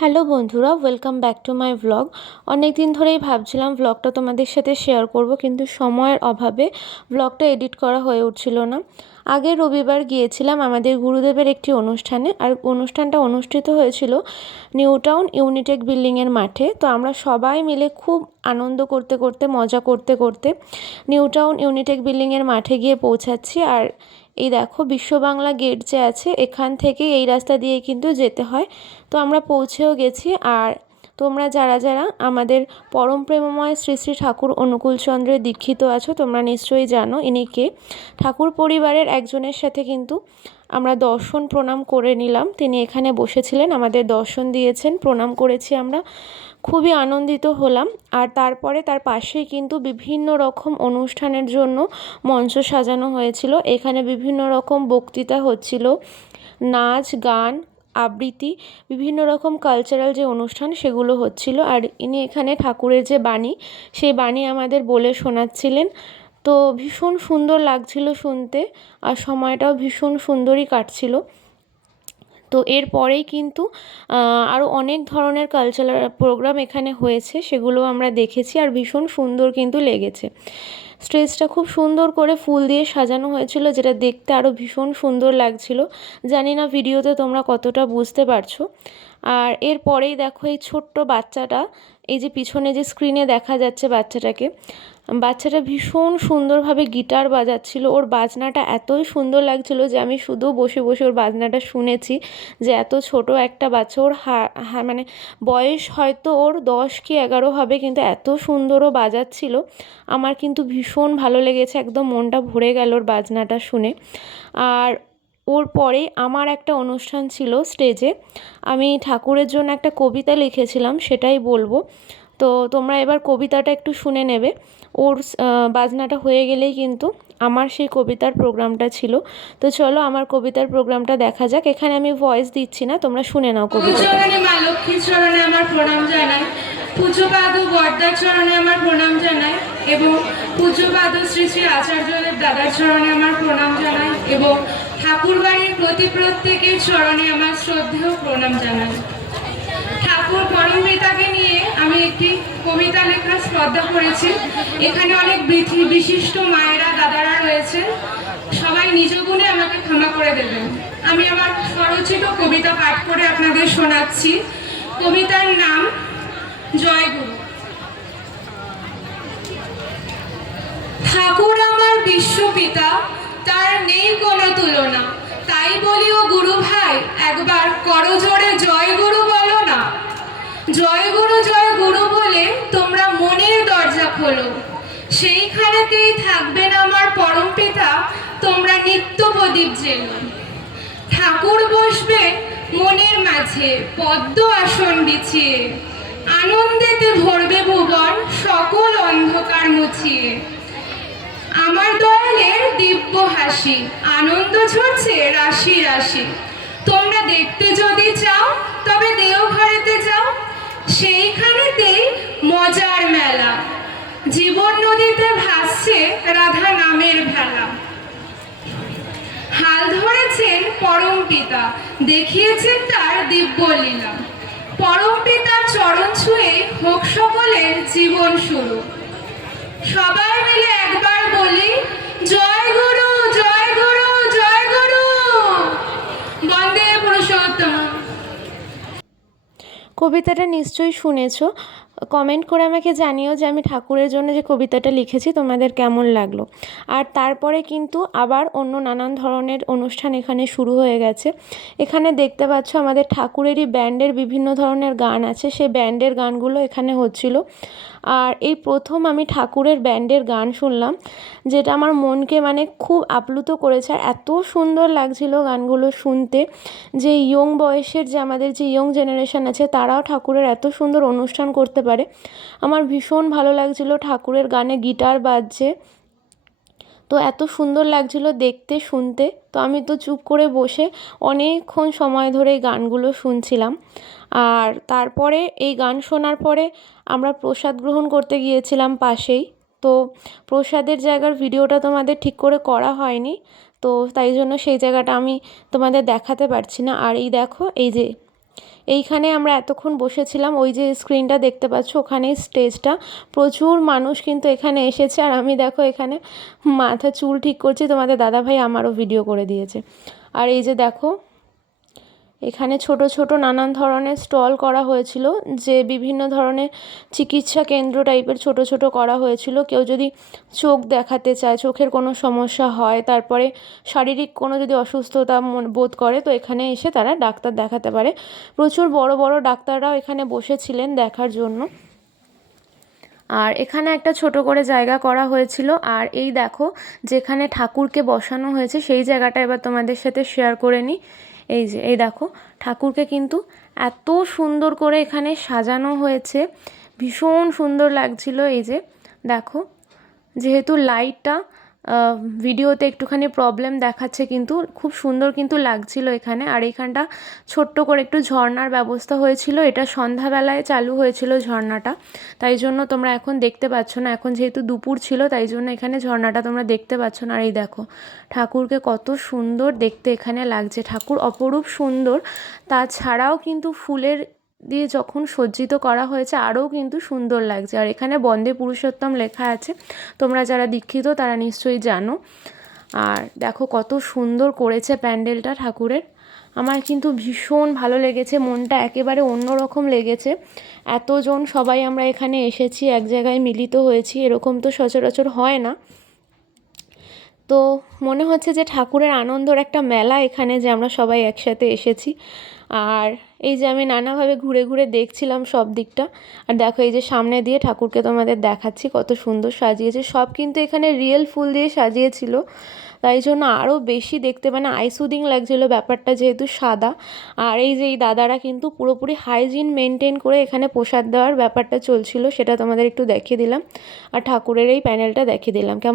Hello বন্ধুরা welcome back to my vlog অনেক দিন ধরেই ভাবছিলাম ভ্লগটা তোমাদের সাথে শেয়ার করব, কিন্তু সময়ের অভাবে ভ্লগটা এডিট করা হয়ে উঠছিল না। আগে রবিবার গিয়েছিলাম আমাদের গুরুদেবের একটি অনুষ্ঠানে, আর অনুষ্ঠানটা অনুষ্ঠিত হয়েছিল নিউ টাউন ইউনিটেক বিল্ডিংয়ের মাঠে। তো আমরা সবাই মিলে খুব আনন্দ করতে করতে, মজা করতে করতে নিউ টাউন ইউনিটেক বিল্ডিংয়ের মাঠে গিয়ে পৌঁছাচ্ছি, আর এই দেখো, বিশ্ব বাংলা গেট যে আছে, এখান থেকে এই রাস্তা দিয়ে কিন্তু যেতে হয়। তো আমরা পৌঁছেও গেছি, আর তোমরা যারা যারা আমাদের পরম প্রেমময় শ্রী শ্রী ঠাকুর অনুকূলচন্দ্রের দীক্ষিত আছো, তোমরা নিশ্চয়ই জানো ইনি কে। ঠাকুর পরিবারের একজনের সাথে কিন্তু আমরা দর্শন প্রণাম করে নিলাম। তিনি এখানে বসেছিলেন, আমাদের দর্শন দিয়েছেন, প্রণাম করেছি আমরা। খুবই আনন্দিত হলাম। আর তারপরে তার পাশেই কিন্তু বিভিন্ন রকম অনুষ্ঠানের জন্য মঞ্চ সাজানো হয়েছিল। এখানে বিভিন্ন রকম বক্তৃতা হচ্ছিল। নাচ, গান আবৃত্তি, বিভিন্ন রকম কালচারাল যে অনুষ্ঠান সেগুলো হচ্ছিল। আর ইনি এখানে ঠাকুরের যে বাণী, সেই বাণী আমাদের বলে শোনাচ্ছিলেন। তো ভীষণ সুন্দর লাগছিল শুনতে আর সময়টাও ভীষণ সুন্দরই কাটছিল। তো এরপরেই কিন্তু আরও অনেক ধরনের কালচারাল প্রোগ্রাম এখানে হয়েছে, সেগুলো আমরা দেখেছি আর ভীষণ সুন্দর কিন্তু লেগেছে। স্টেজটা খুব সুন্দর করে ফুল দিয়ে সাজানো হয়েছিল, যেটা দেখতে আরও ভীষণ সুন্দর লাগছিল। জানি না ভিডিওতে তোমরা কতটা বুঝতে পারছ। আর এরপরেই দেখো এই ছোট্ট বাচ্চাটা, এই যে পিছনে যে স্ক্রিনে দেখা যাচ্ছে বাচ্চাটাকে, বাচ্চাটা ভীষণ সুন্দরভাবে গিটার বাজাচ্ছিল। ওর বাজনাটা এতই সুন্দর লাগছিল যে আমি শুধু বসে বসে ওর বাজনাটা শুনেছি যে এত ছোট একটা বাচ্চা, ওর হা মানে বয়স হয়তো ওর দশ কি এগারো হবে, কিন্তু এত সুন্দরও বাজাচ্ছিল। আমার কিন্তু ভীষণ ভালো লেগেছে, একদম মনটা ভরে গেল ওর বাজনাটা শুনে। আর ওর পরে আমার একটা অনুষ্ঠান ছিল স্টেজে, আমি ঠাকুরের জন্য একটা কবিতা লিখেছিলাম, সেটাই বলব। তো তোমরা এবার কবিতাটা একটু শুনে নেবে। ওর বাজনাটা হয়ে গেলেই কিন্তু আমার সেই কবিতার প্রোগ্রামটা ছিল। তো চলো আমার কবিতার প্রোগ্রামটা দেখা যাক। এখানে আমি ভয়েস দিচ্ছি না, তোমরা শুনে নাও কবিতা আমার প্রণাম জানাই। পূজ্যপাদ বর্দার চরণে আমার প্রণাম জানাই এবং পূজ্যপাদ শ্রী শ্রী আচার্যদেব দাদার চরণে আমার প্রণাম জানাই এবং ঠাকুরবাড়ির প্রতি প্রত্যেকের চরণে আমার শ্রদ্ধেয় প্রণাম জানাই। ঠাকুর পরমপিতাকে নিয়ে আমি একটি কবিতা লেখার শ্রদ্ধা করেছি। এখানে অনেক বিশিষ্ট মায়েরা, দাদারা রয়েছে। সবাই নিজ গুণে আমাকে ক্ষমা করে দেবেন। আমি আমার স্বরচিত কবিতা পাঠ করে আপনাদের শোনাচ্ছি। কবিতার নাম জয়গুরু ঠাকুর আমার বিশ্বপিতা তার নেই কোনো তুলনা। তাই বলি ও গুরু ভাই, একবার করজোড়ে জয় গুরু বলো না। জয় গুরু জয় গুরু বলে তোমরা মনের দরজা খোলো। সেইখানেতেই থাকবেন আমার পরম পিতা, তোমরা নিত্য প্রদীপ জেলো ঠাকুর বসবে মনের মাঝে, পদ্ম আসন বিছিয়ে। আনন্দেতে ভরবে ভুবন সকল অন্ধকার মুছিয়ে আমার দয়ালের দিব্য হাসি, আনন্দ ঝরছে রাশি রাশি। তোমরা দেখতে যদি চাও, তবে দেওঘরেতে যাও। সেইখানেতেই মজার মেলা। জীবন নদীতে ভাসছে রাধা নামের ভেলা। হাল ধরেছেন পরম পিতা, দেখিয়েছেন তার দিব্য লীলা। পরম পিতার চরণ ছুঁয়ে হোক সকলের জীবন শুরু। সবাই মিলে একবার বলি, জয় গুরু জয় গুরু জয় গুরু। বন্দে পুরুষোত্তম। কবিতাটা নিশ্চয়ই শুনেছো। কমেন্ট করে আমাকে জানিও যে আমি ঠাকুরের জন্য যে কবিতাটা লিখেছি, তোমাদের কেমন লাগল। আর তারপরে কিন্তু আবার অন্য নানান ধরনের অনুষ্ঠান এখানে শুরু হয়ে গেছে। এখানে দেখতে পাচ্ছ আমাদের ঠাকুরেরই ব্যান্ডের বিভিন্ন ধরনের গান আছে, সেই ব্যান্ডের গানগুলো এখানে হচ্ছিল। আর এই প্রথম আমি ঠাকুরের ব্যান্ডের গান শুনলাম, যেটা আমার মনকে মানে খুব আপ্লুত করেছে। আর এত সুন্দর লাগছিল গানগুলো শুনতে, যে ইয়ং বয়সের যে আমাদের যে ইয়ং জেনারেশান আছে, তারাও ঠাকুরের এত সুন্দর অনুষ্ঠান করতে পারে। আমার ভীষণ ভালো লাগছিল ঠাকুরের গানে গিটার বাজছে। তো এত সুন্দর লাগছিল দেখতে, শুনতে। তো আমি তো চুপ করে বসে অনেকক্ষণ সময় ধরে এই গানগুলো শুনছিলাম। আর তারপরে এই গান শোনার পরে আমরা প্রসাদ গ্রহণ করতে গিয়েছিলাম পাশেই। তো প্রসাদের জায়গার ভিডিওটা তোমাদের ঠিক করে করা হয়নি। তো তাই জন্য সেই জায়গাটা আমি তোমাদের দেখাতে পারছি না। আর এই দেখো, এই যে এইখানে আমরা এতক্ষণ বসেছিলাম, ওই যে স্ক্রিনটা দেখতে পাচ্ছ, ওখানে স্টেজটা প্রচুর মানুষ কিন্তু এখানে এসেছে, আর আমি দেখো এখানে মাথা চুল ঠিক করছি, তোমাদের দাদাভাই আমারও ভিডিও করে দিয়েছে। আর এই যে দেখো এখানে ছোট ছোট নানান ধরনের স্টল করা হয়েছিল, যে বিভিন্ন ধরনের চিকিৎসা কেন্দ্র টাইপের ছোট ছোট করা হয়েছিল। কেউ যদি চোখ দেখাতে চায়, চোখের কোনো সমস্যা হয়, তারপরে শারীরিক কোনো যদি অসুস্থতা বোধ করে, তো এখানে এসে তারা ডাক্তার দেখাতে পারে। প্রচুর বড় বড় ডাক্তাররাও এখানে বসেছিলেন দেখার জন্য। আর এখানে একটা ছোট করে জায়গা করা হয়েছিল। আর এই দেখো, যেখানে ঠাকুরকে বসানো হয়েছে, সেই জায়গাটা এবার তোমাদের সাথে শেয়ার করে নিই। এই যে, এই দেখো, ঠাকুরকে কিন্তু এত সুন্দর করে এখানে সাজানো হয়েছে। ভীষণ সুন্দর লাগছিল এই যে, দেখো, যেহেতু লাইটটা ভিডিওতে একটুখানি প্রবলেম দেখাচ্ছে কিন্তু খুব সুন্দর কিন্তু লাগছিল এখানে। আর এখানটা ছোট্ট করে একটু ঝর্ণার ব্যবস্থা হয়েছিল। এটা সন্ধ্যাবেলায় চালু হয়েছিল ঝর্ণাটা। তাই জন্য তোমরা এখন দেখতে পাচ্ছ না। এখন যেহেতু দুপুর ছিল, তাই জন্য এখানে ঝর্ণাটা তোমরা দেখতে পাচ্ছ না। আর এই দেখো, ঠাকুরকে কত সুন্দর দেখতে এখানে লাগছে। ঠাকুর অপরূপ সুন্দর। তাছাড়াও কিন্তু ফুলের দিয়ে যখন সজ্জিত করা হয়েছে, আরও কিন্তু সুন্দর লাগছে। আর এখানে বন্দে পুরুষোত্তম লেখা আছে। তোমরা যারা দীক্ষিত, তারা নিশ্চয়ই জানো। আর দেখো কত সুন্দর করেছে প্যান্ডেলটা ঠাকুরের। আমার কিন্তু ভীষণ ভালো লেগেছে, মনটা একেবারে অন্যরকম লেগেছে। এতজন সবাই আমরা এখানে এসেছি, এক জায়গায় মিলিত হয়েছি, এরকম তো সচরাচর হয় না। তো মনে হচ্ছে যে ঠাকুরের আনন্দর একটা মেলা এখানে যে আমরা সবাই একসাথে এসেছি। আর এই যে আমি নানাভাবে ঘুরে ঘুরে দেখছিলাম সব দিকটা। আর দেখো এই যে সামনে দিয়ে ঠাকুরকে তোমাদের দেখাচ্ছি, কত সুন্দর সাজিয়েছে। সব কিন্তু এখানে রিয়েল ফুল দিয়ে সাজিয়েছিল। তাই জন্য আরও বেশি দেখতে মানে আইসুদিং লাগছিল ব্যাপারটা যেহেতু সাদা। আর এই যে এই দাদারা কিন্তু পুরোপুরি হাইজিন মেনটেন করে এখানে প্রসাদ দেওয়ার ব্যাপারটা চলছিল, সেটা তোমাদের একটু দেখিয়ে দিলাম। আর ঠাকুরের এই প্যানেলটা দেখিয়ে দিলাম। কেমন